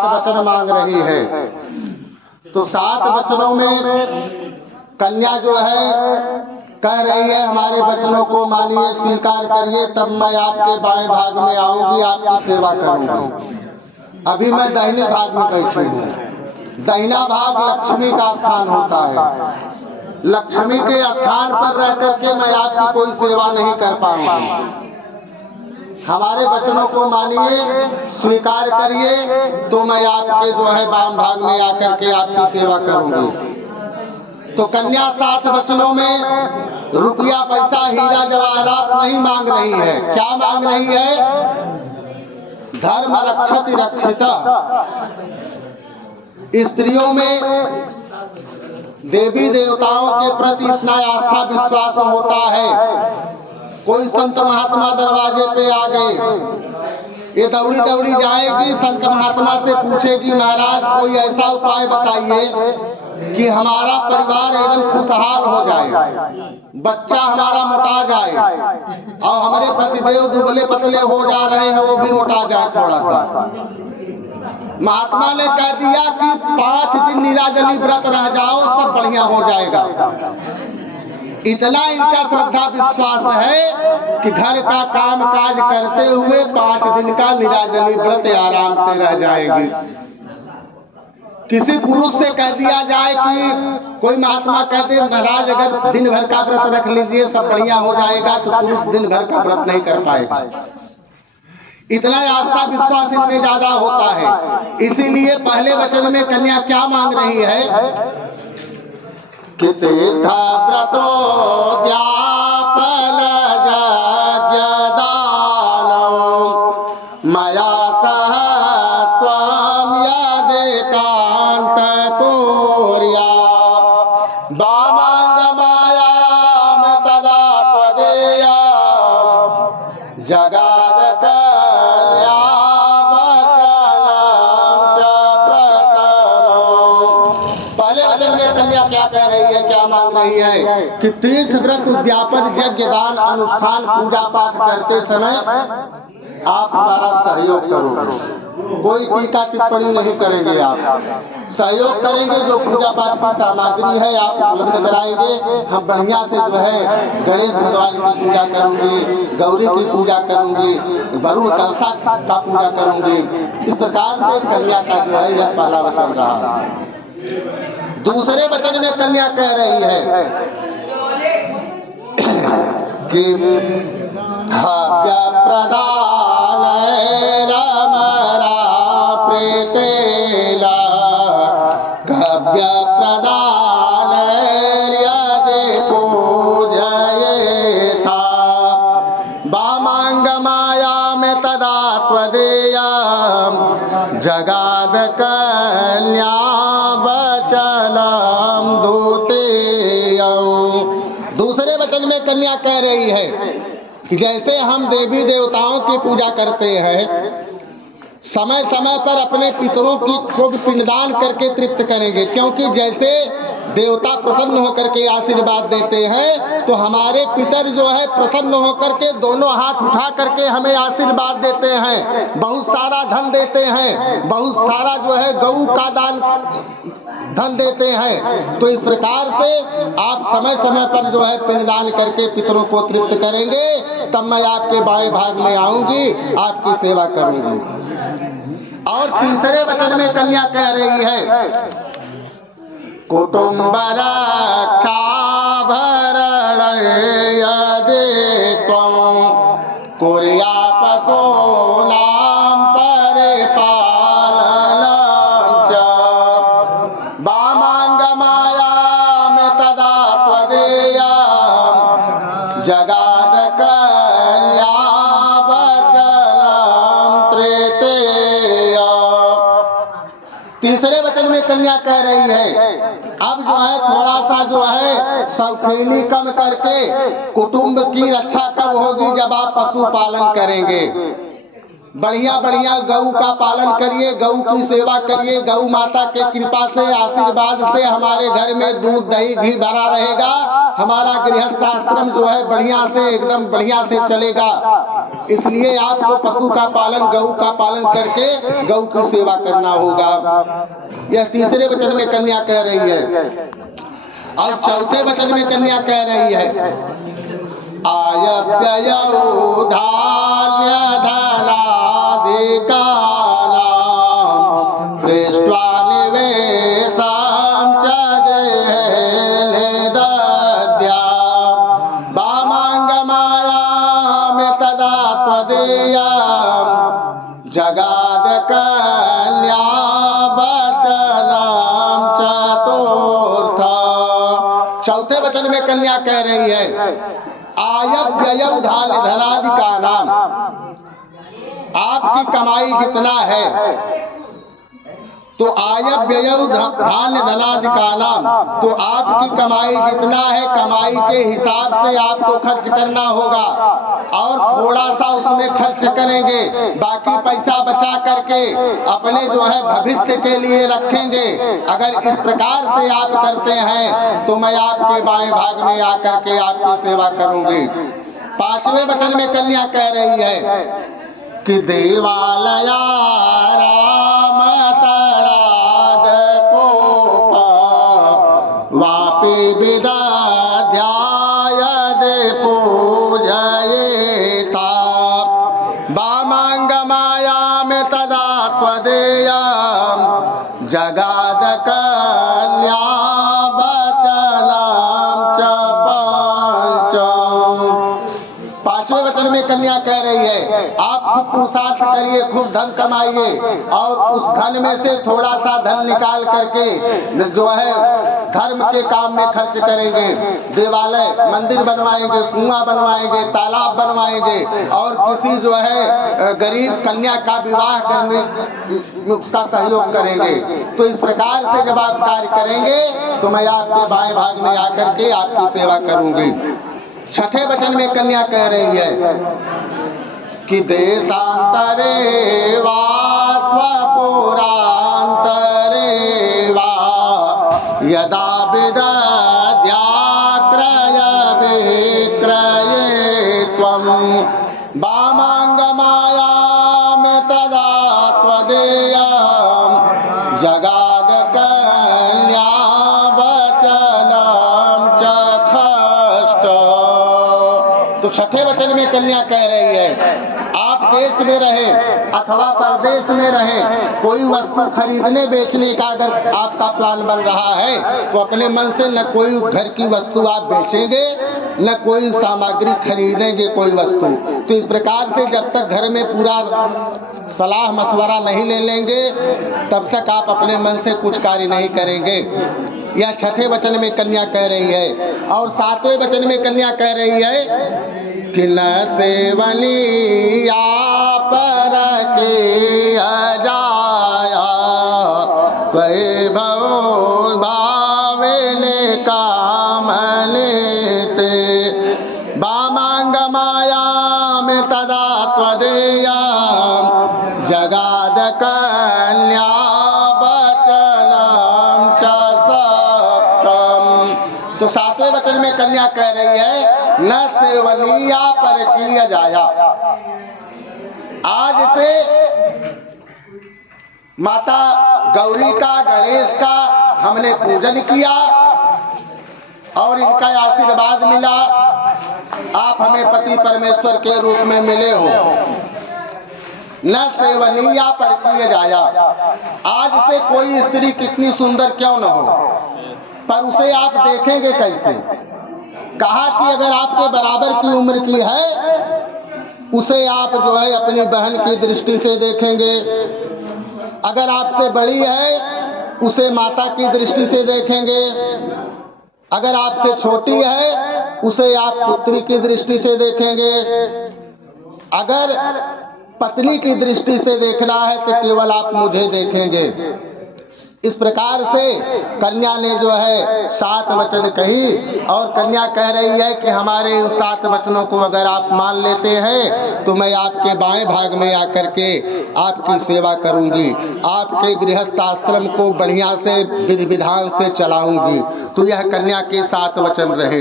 7 वचन मांग रही है। तो 7 वचनों में कन्या जो है कह रही है हमारे वचनों को मानिए, स्वीकार करिए, तब मैं आपके बाएं भाग में आऊंगी, आपकी सेवा करूंगी। अभी मैं दाहिने भाग में बैठी हूँ। दाहिना भाग लक्ष्मी का स्थान होता है। लक्ष्मी के स्थान पर रह करके मैं आपकी कोई सेवा नहीं कर पाऊंगी। हमारे वचनों को मानिए, स्वीकार करिए, तो मैं आपके जो है वाम भाग में आकर के आपकी सेवा करूंगी। तो कन्या 7 वचनों में रुपया पैसा हीरा जवाहरात नहीं मांग रही है। क्या मांग रही है? धर्म रक्षति रक्षिता। स्त्रियों में देवी देवताओं के प्रति इतना आस्था विश्वास होता है, कोई संत महात्मा दरवाजे पे आ गए, ये दौड़ी दौड़ी जाएगी, संत महात्मा से पूछेगी महाराज कोई ऐसा उपाय बताइए कि हमारा परिवार एकदम खुशहाल हो जाए, बच्चा हमारा मोटा जाए और हमारे पतिदेव दुबले पतले हो जा रहे हैं वो भी मोटा जाए थोड़ा सा। महात्मा ने कह दिया कि 5 दिन निराजली व्रत रह जाओ, सब बढ़िया हो जाएगा। इतना इनका श्रद्धा विश्वास है कि घर का काम काज करते हुए 5 दिन का निराजली व्रत आराम से रह जाएगी। किसी पुरुष से कह दिया जाए कि कोई महात्मा कहते महाराज अगर दिन भर का व्रत रख लीजिए सब बढ़िया हो जाएगा, तो पुरुष दिन भर का व्रत नहीं कर पाएगा। इतना आस्था विश्वास इनमें ज्यादा होता है। इसीलिए पहले वचन में कन्या क्या मांग रही है कि तीर्थ व्रतो ज्ञापन यज्ञ दानो मया सह त्वं यदेकांत कुर्या वामांगमायाम तदा त्वदेया जगाद क्या कह रही है, क्या मांग रही है कि तीर्थ व्रत उद्यापन यज्ञ दान अनुष्ठान पूजा पाठ करते समय आप हमारा सहयोग करो। कोई टीका टिप्पणी नहीं करेंगे, आप सहयोग करेंगे। जो पूजा पाठ की सामग्री है आप उपलब्ध कराएंगे। हम बढ़िया से जो है गणेश भगवान की पूजा करूंगी, गौरी की पूजा करूंगी, वरुण कलशा का पूजा करूंगी। इस प्रकार से कन्या का जो है यह पहला वचन रहा। दूसरे वचन में कन्या कह रही है कि हव्य प्रदान रमरा प्रीतेला हव्य प्रदान यदि पूजये था वामांगमाया में तदा त्वदेया जगाद कन्या वचनम दूते। दूसरे वचन में कन्या कह रही है कि जैसे हम देवी देवताओं की पूजा करते हैं, समय समय पर अपने पितरों की खूब पिंडदान करके तृप्त करेंगे, क्योंकि जैसे देवता प्रसन्न होकर के आशीर्वाद देते हैं तो हमारे पितर जो है प्रसन्न होकर के दोनों हाथ उठा करके हमें आशीर्वाद देते हैं, बहुत सारा धन देते हैं, बहुत सारा जो है गऊ का दान धन देते हैं। तो इस प्रकार से आप समय समय पर जो है पिंडदान करके पितरों को तृप्त करेंगे, तब मैं आपके बाएं भाग में आऊंगी, आपकी सेवा करूंगी। और तीसरे वचन में कन्या कह रही है कुटुंब रक्षा भरण यदि त्वं कुर्या पशूनां परिपालनं च वामांगमायां तदा त्वदेया जगाद कन्या वचनं तृतीया। तीसरे वचन में कन्या कह रही है अब जो है थोड़ा सा जो है शौकीनी कम करके कुटुंब की रक्षा कब होगी, जब आप पशु पालन करेंगे। बढ़िया बढ़िया गऊ का पालन करिए, गऊ की सेवा करिए। गऊ माता के कृपा से आशीर्वाद से हमारे घर में दूध दही घी भरा रहेगा, हमारा गृहस्थ आश्रम जो है बढ़िया से एकदम बढ़िया से चलेगा। इसलिए आपको पशु का पालन, गऊ का पालन करके गऊ की सेवा करना होगा। यह तीसरे वचन में कन्या कह रही है। और चौथे वचन में कन्या कह रही है, आयव्ययौ धान्य धनाधिकानां पृष्ट्वा निवेशं च गृहे निदध्या वामाङ्गमायां तदा त्वदीयं जगाद कन्या वचनं चतुर्थ। चौथे वचन में कन्या कह रही है, आयव्ययौ धनाधिकानां, आपकी कमाई जितना है तो आयव्ययौ धान्य धनाधिकानां, तो आपकी कमाई जितना है कमाई के हिसाब से आपको खर्च करना होगा और थोड़ा सा उसमें खर्च करेंगे, बाकी पैसा बचा करके अपने जो है भविष्य के लिए रखेंगे। अगर इस प्रकार से आप करते हैं तो मैं आपके बाएं भाग में आकर के आपकी सेवा करूंगी। पांचवें वचन में कन्या कह रही है कि देवालया राम तड़ाद कोप वापि विदध्याय दे पूजयेता वामाङ्गमायां तदा त्वदीयं जगाद कन्या वचनं च पंचम। पांचवें वचन में कन्या कह रही है, आप खूब पुरुषार्थ करिए, खूब धन कमाइए और उस धन में से थोड़ा सा धन निकाल करके जो है धर्म के काम में खर्च करेंगे। देवालय, मंदिर बनवाएंगे, कुआं बनवाएंगे, तालाब बनवाएंगे और किसी जो है गरीब कन्या का विवाह करने में उसका सहयोग करेंगे। तो इस प्रकार से जब आप कार्य करेंगे तो मैं आपके बाएं भाग में आकर के आपकी सेवा करूंगी। छठे वचन में कन्या कह रही है कि देशांतरे वा स्वपुरांतरे वा यदा विदध्या क्रय विक्रये त्वं वामाङ्गमायां तदा त्वदीयं जगाद कन्या वचनं च खष्ट। तो छठे वचन में कन्या कह रही है, आप देश में रहें अथवा परदेश में रहें, कोई वस्तु खरीदने बेचने का अगर आपका प्लान बन रहा है तो अपने मन से न कोई घर की वस्तु आप बेचेंगे न कोई सामग्री खरीदेंगे कोई वस्तु। तो इस प्रकार से जब तक घर में पूरा सलाह मशवरा नहीं ले लेंगे तब तक आप अपने मन से कुछ कार्य नहीं करेंगे। यह छठे वचन में कन्या कह रही है। और सातवें वचन में कन्या कह रही है कि न सेवनीया पर के अजाया वैभव भावेने कामने ते वामाङ्गमायां तदा त्वदीयं जगाद कन्या वचनं च सप्तम। तो सातवें वचन में कन्या कह रही है, न सेवनीया पर किया जाया। आज से माता गौरी का, गणेश का हमने पूजन किया और इनका आशीर्वाद मिला, आप हमें पति परमेश्वर के रूप में मिले हो। न सेवनीया पर किया जाया। आज से कोई स्त्री कितनी सुंदर क्यों न हो, पर उसे आप देखेंगे कैसे? कहा कि अगर आपके बराबर की उम्र की है उसे आप जो है अपनी बहन की दृष्टि से देखेंगे, अगर आपसे बड़ी है उसे माता की दृष्टि से देखेंगे, अगर आपसे छोटी है उसे आप पुत्री की दृष्टि से देखेंगे, अगर पत्नी की दृष्टि से देखना है तो केवल आप मुझे देखेंगे। इस प्रकार से कन्या ने जो है 7 वचन कही और कन्या कह रही है कि हमारे इन 7 वचनों को अगर आप मान लेते हैं तो मैं आपके बाएं भाग में आकर के आपकी सेवा करूंगी, आपके गृहस्थ आश्रम को बढ़िया से विधि विधान से चलाऊंगी। तो यह कन्या के 7 वचन रहे।